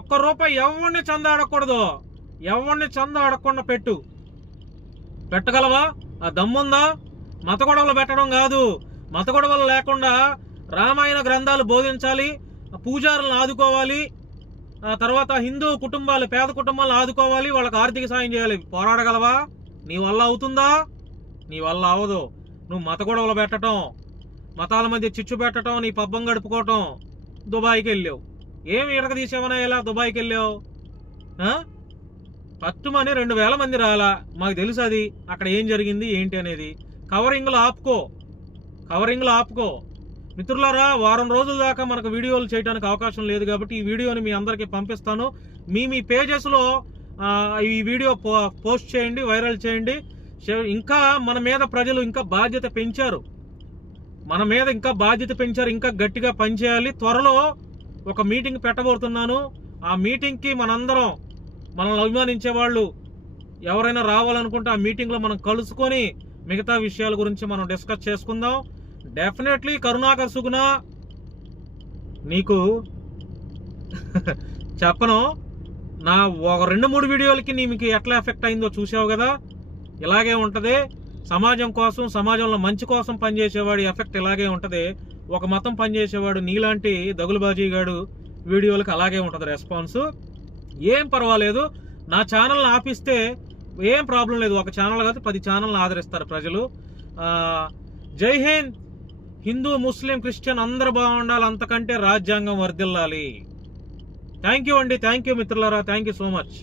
ఒక్క రూపాయి ఎవరిని చందా అడగకూడదు, ఎవరిని చందా అడగకుండా పెట్టగలవా? ఆ దమ్ముందా? మత గొడవలు పెట్టడం కాదు, మత గొడవలు లేకుండా రామాయణ గ్రంథాలు బోధించాలి, పూజారులను ఆదుకోవాలి, ఆ తర్వాత హిందూ కుటుంబాలు, పేద కుటుంబాలను ఆదుకోవాలి, వాళ్ళకి ఆర్థిక సాయం చేయాలి. పోరాడగలవా? నీ వల్ల అవుతుందా? నీ వల్ల అవదు. నువ్వు మత గొడవలు పెట్టడం, మతాల మధ్య చిచ్చు పెట్టడం, నీ పబ్బం గడుపుకోవటం. దుబాయ్కి వెళ్ళావు, ఏమి ఇరక తీసావనా? ఎలా దుబాయ్కి వెళ్ళావు? పట్టుమని 2000 మంది రాలా, మాకు తెలుసు అది అక్కడ ఏం జరిగింది ఏంటి అనేది. కవరింగ్లు ఆపుకో మిత్రులారా. వారం రోజుల దాకా మనకు వీడియోలు చేయడానికి అవకాశం లేదు కాబట్టి ఈ వీడియోని మీ అందరికీ పంపిస్తాను. మీ పేజెస్లో ఈ వీడియో పోస్ట్ చేయండి, వైరల్ చేయండి. ఇంకా మన మీద ప్రజలు ఇంకా బాధ్యత పెంచారు, ఇంకా గట్టిగా పనిచేయాలి. త్వరలో ఒక మీటింగ్ పెట్టబోతున్నాను. ఆ మీటింగ్కి మనల్ని అభిమానించే వాళ్ళు ఎవరైనా రావాలనుకుంటే ఆ మీటింగ్లో మనం కలుసుకొని మిగతా విషయాల గురించి మనం డిస్కస్ చేసుకుందాం. డెఫినెట్లీ కరుణాకర్ సుగుణ, నీకు చెప్పను, నా ఒక 2-3 వీడియోలకి మీకు ఎట్లా ఎఫెక్ట్ అయిందో చూసావు కదా. ఇలాగే ఉంటది సమాజం కోసం, సమాజంలో మంచి కోసం పనిచేసేవాడి ఎఫెక్ట్ ఇలాగే ఉంటది. ఒక మతం పనిచేసేవాడు నీలాంటి దగులుబాజీగాడు వీడియోలకు అలాగే ఉంటది రెస్పాన్స్. ఏం పర్వాలేదు, నా ఛానల్ని ఆపిస్తే ఏం ప్రాబ్లం లేదు. ఒక ఛానల్ కాదు 10 ఛానల్ని ఆదరిస్తారు ప్రజలు. జై హింద్. హిందూ, ముస్లిం, క్రిస్టియన్ అందరూ బాగుండాలి, అంతకంటే రాజ్యాంగం వర్ధిల్లాలి. థ్యాంక్ యూ అండి, థ్యాంక్ యూ మిత్రులారా, థ్యాంక్ యూ సో మచ్.